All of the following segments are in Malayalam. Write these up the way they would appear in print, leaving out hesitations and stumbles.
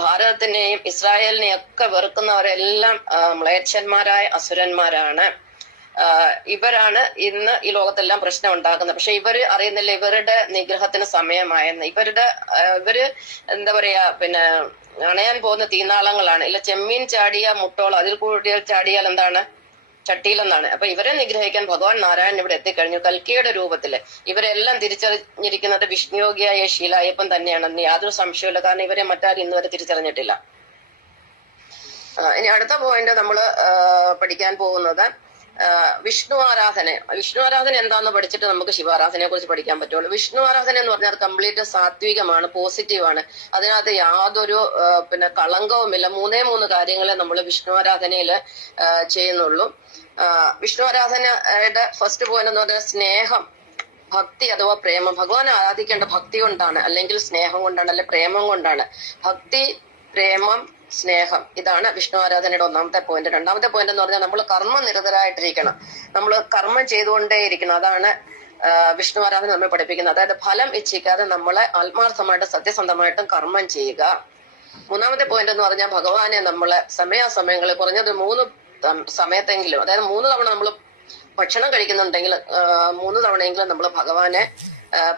ഭാരതത്തിനെയും ഇസ്രായേലിനെയും ഒക്കെ വെറുക്കുന്നവരെല്ലാം മ്ലേച്ഛന്മാരായ അസുരന്മാരാണ്. ഇവരാണ് ഇന്ന് ഈ ലോകത്തെല്ലാം പ്രശ്നം ഉണ്ടാക്കുന്നത്. പക്ഷെ ഇവര് അറിയുന്നില്ല ഇവരുടെ നിഗ്രഹത്തിന് സമയമായെന്ന്. ഇവര് എന്താ പറയാ, പിന്നെ അണയാൻ പോകുന്ന തീനാളങ്ങളാണ്. ഇല്ല ചെമ്മീൻ ചാടിയ മുട്ടോളം അതിൽ കൂടി ചാടിയാൽ എന്താണ് ചട്ടിയിലെന്നാണ്. അപ്പൊ ഇവരെ നിഗ്രഹിക്കാൻ ഭഗവാൻ നാരായണൻ ഇവിടെ എത്തിക്കഴിഞ്ഞു കൽക്കിയുടെ രൂപത്തില്. ഇവരെല്ലാം തിരിച്ചറിഞ്ഞിരിക്കുന്നത് വിഷ്ണുയോഗിയായ ശീലായപ്പൻ തന്നെയാണെന്ന് യാതൊരു സംശയമില്ല. കാരണം ഇവരെ മറ്റാരും ഇന്നുവരെ തിരിച്ചറിഞ്ഞിട്ടില്ല. ഇനി അടുത്ത പോയിന്റ് നമ്മള് പഠിക്കാൻ പോകുന്നത് വിഷ്ണു ആരാധന എന്താന്ന് പഠിച്ചിട്ട് നമുക്ക് ശിവാരാധനയെ കുറിച്ച് പഠിക്കാൻ പറ്റുള്ളൂ. വിഷ്ണു ആരാധന എന്ന് പറഞ്ഞാൽ കംപ്ലീറ്റ് സാത്വികമാണ്, പോസിറ്റീവാണ്. അതിനകത്ത് യാതൊരു കളങ്കവുമില്ല. മൂന്നേ കാര്യങ്ങളെ നമ്മൾ വിഷ്ണു ആരാധനയിൽ ചെയ്യുന്നുള്ളൂ. വിഷ്ണു ആരാധനയുടെ ഫസ്റ്റ് പോയിന്റ് എന്ന് പറഞ്ഞാൽ സ്നേഹം, ഭക്തി അഥവാ പ്രേമം. ഭഗവാൻ ആരാധിക്കേണ്ട ഭക്തി കൊണ്ടാണ്, അല്ലെങ്കിൽ സ്നേഹം കൊണ്ടാണ്, അല്ലെങ്കിൽ പ്രേമം കൊണ്ടാണ്. ഭക്തി, പ്രേമം, സ്നേഹം, ഇതാണ് വിഷ്ണു ആരാധനയുടെ ഒന്നാമത്തെ പോയിന്റ്. രണ്ടാമത്തെ പോയിന്റ് എന്ന് പറഞ്ഞാൽ നമ്മൾ കർമ്മനിരതരായിട്ടിരിക്കണം. നമ്മൾ കർമ്മം ചെയ്തുകൊണ്ടേയിരിക്കണം. അതാണ് വിഷ്ണു ആരാധന നമ്മൾ പഠിപ്പിക്കുന്നത്. അതായത് ഫലം ഇച്ഛിക്കാതെ നമ്മളെ ആത്മാർത്ഥമായിട്ട് സത്യസന്ധമായിട്ടും കർമ്മം ചെയ്യുക. മൂന്നാമത്തെ പോയിന്റ് എന്ന് പറഞ്ഞാൽ ഭഗവാനെ നമ്മളെ സമയാസമയങ്ങളിൽ കുറഞ്ഞത് 3 സമയത്തെങ്കിലും, അതായത് 3 തവണ നമ്മൾ ഭക്ഷണം കഴിക്കുന്നുണ്ടെങ്കിൽ 3 തവണയെങ്കിലും നമ്മൾ ഭഗവാനെ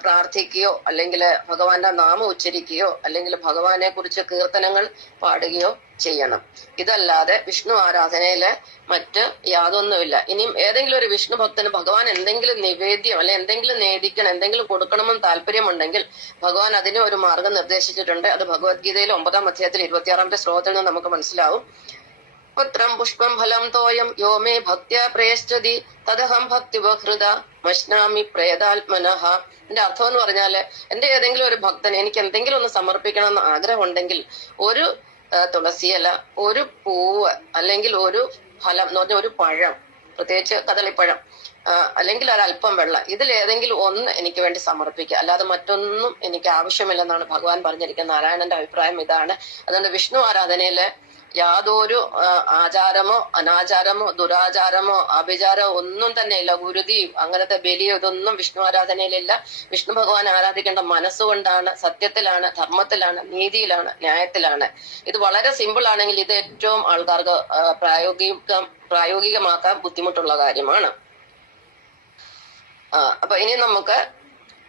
പ്രാർത്ഥിക്കുകയോ, അല്ലെങ്കിൽ ഭഗവാന്റെ നാമം ഉച്ചരിക്കുകയോ, അല്ലെങ്കിൽ ഭഗവാനെ കുറിച്ച് കീർത്തനങ്ങൾ പാടുകയോ ചെയ്യണം. ഇതല്ലാതെ വിഷ്ണു ആരാധനയില് മറ്റ് യാതൊന്നുമില്ല. ഇനിയും ഏതെങ്കിലും ഒരു വിഷ്ണു ഭക്തന് ഭഗവാൻ എന്തെങ്കിലും നിവേദ്യം അല്ലെ എന്തെങ്കിലും നേദിക്കണം, എന്തെങ്കിലും കൊടുക്കണമെന്ന് താല്പര്യമുണ്ടെങ്കിൽ ഭഗവാൻ അതിന് ഒരു മാർഗം നിർദ്ദേശിച്ചിട്ടുണ്ട്. അത് ഭഗവത്ഗീതയിൽ 9-ാം അധ്യായത്തിൽ 26-ാമത്തെ ശ്ലോകത്തിൽ നിന്ന് നമുക്ക് മനസ്സിലാവും. പത്രം പുഷ്പം ഫലം തോയം യോ മേ ഭക്ത്യാ പ്രയശ്ചതി തദഹം ഭക്തിവഹൃദ മശ്നാമി പ്രേതാത്മനഃ. എന്റെ അർത്ഥം എന്ന് പറഞ്ഞാല്, എന്റെ ഏതെങ്കിലും ഒരു ഭക്തൻ എനിക്ക് എന്തെങ്കിലും ഒന്ന് സമർപ്പിക്കണം എന്ന് ആഗ്രഹമുണ്ടെങ്കിൽ ഒരു തുളസിയില, ഒരു പൂവ്, അല്ലെങ്കിൽ ഒരു ഫലം എന്ന് പറഞ്ഞാൽ ഒരു പഴം, പ്രത്യേകിച്ച് കദളിപ്പഴം, അല്ലെങ്കിൽ ഒരല്പം വെള്ളം, ഇതിലേതെങ്കിലും ഒന്ന് എനിക്ക് വേണ്ടി സമർപ്പിക്കുക. അല്ലാതെ മറ്റൊന്നും എനിക്ക് ആവശ്യമില്ലെന്നാണ് ഭഗവാൻ പറഞ്ഞിരിക്കുന്നത്. നാരായണന്റെ അഭിപ്രായം ഇതാണ്. അതുകൊണ്ട് വിഷ്ണു ആരാധനയില് യാതൊരു ആചാരമോ അനാചാരമോ ദുരാചാരമോ അഭിചാരമോ ഒന്നും തന്നെ ഇല്ല. ഗുരുതിയും അങ്ങനത്തെ ബലിയോ ഇതൊന്നും വിഷ്ണു ആരാധനയിലില്ല. വിഷ്ണു ഭഗവാൻ ആരാധിക്കേണ്ട മനസ്സുകൊണ്ടാണ്, സത്യത്തിലാണ്, ധർമ്മത്തിലാണ്, നീതിയിലാണ്, ന്യായത്തിലാണ്. ഇത് വളരെ സിമ്പിൾ ആണെങ്കിൽ ഇത് ഏറ്റവും ആൾക്കാർക്ക് പ്രായോഗികമാക്കാൻ ബുദ്ധിമുട്ടുള്ള കാര്യമാണ്. അപ്പൊ ഇനി നമുക്ക്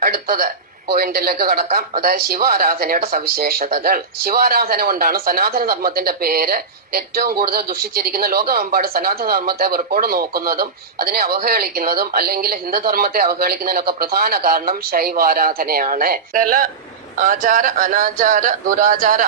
അടുത്തത് പോയിന്റിലേക്ക് കടക്കാം. അതായത് ശിവാരാധനയുടെ സവിശേഷതകൾ. ശിവാരാധന കൊണ്ടാണ് സനാതന ധർമ്മത്തിന്റെ പേര് ഏറ്റവും കൂടുതൽ ദുഷിച്ചിരിക്കുന്ന. ലോകമെമ്പാട് സനാതന ധർമ്മത്തെ വെറുപ്പോട് നോക്കുന്നതും അതിനെ അവഹേളിക്കുന്നതും അല്ലെങ്കിൽ ഹിന്ദുധർമ്മത്തെ അവഹേളിക്കുന്നതിനൊക്കെ പ്രധാന കാരണം ശൈവാരാധനയാണ്. ചില ആചാര അനാചാര ദുരാചാര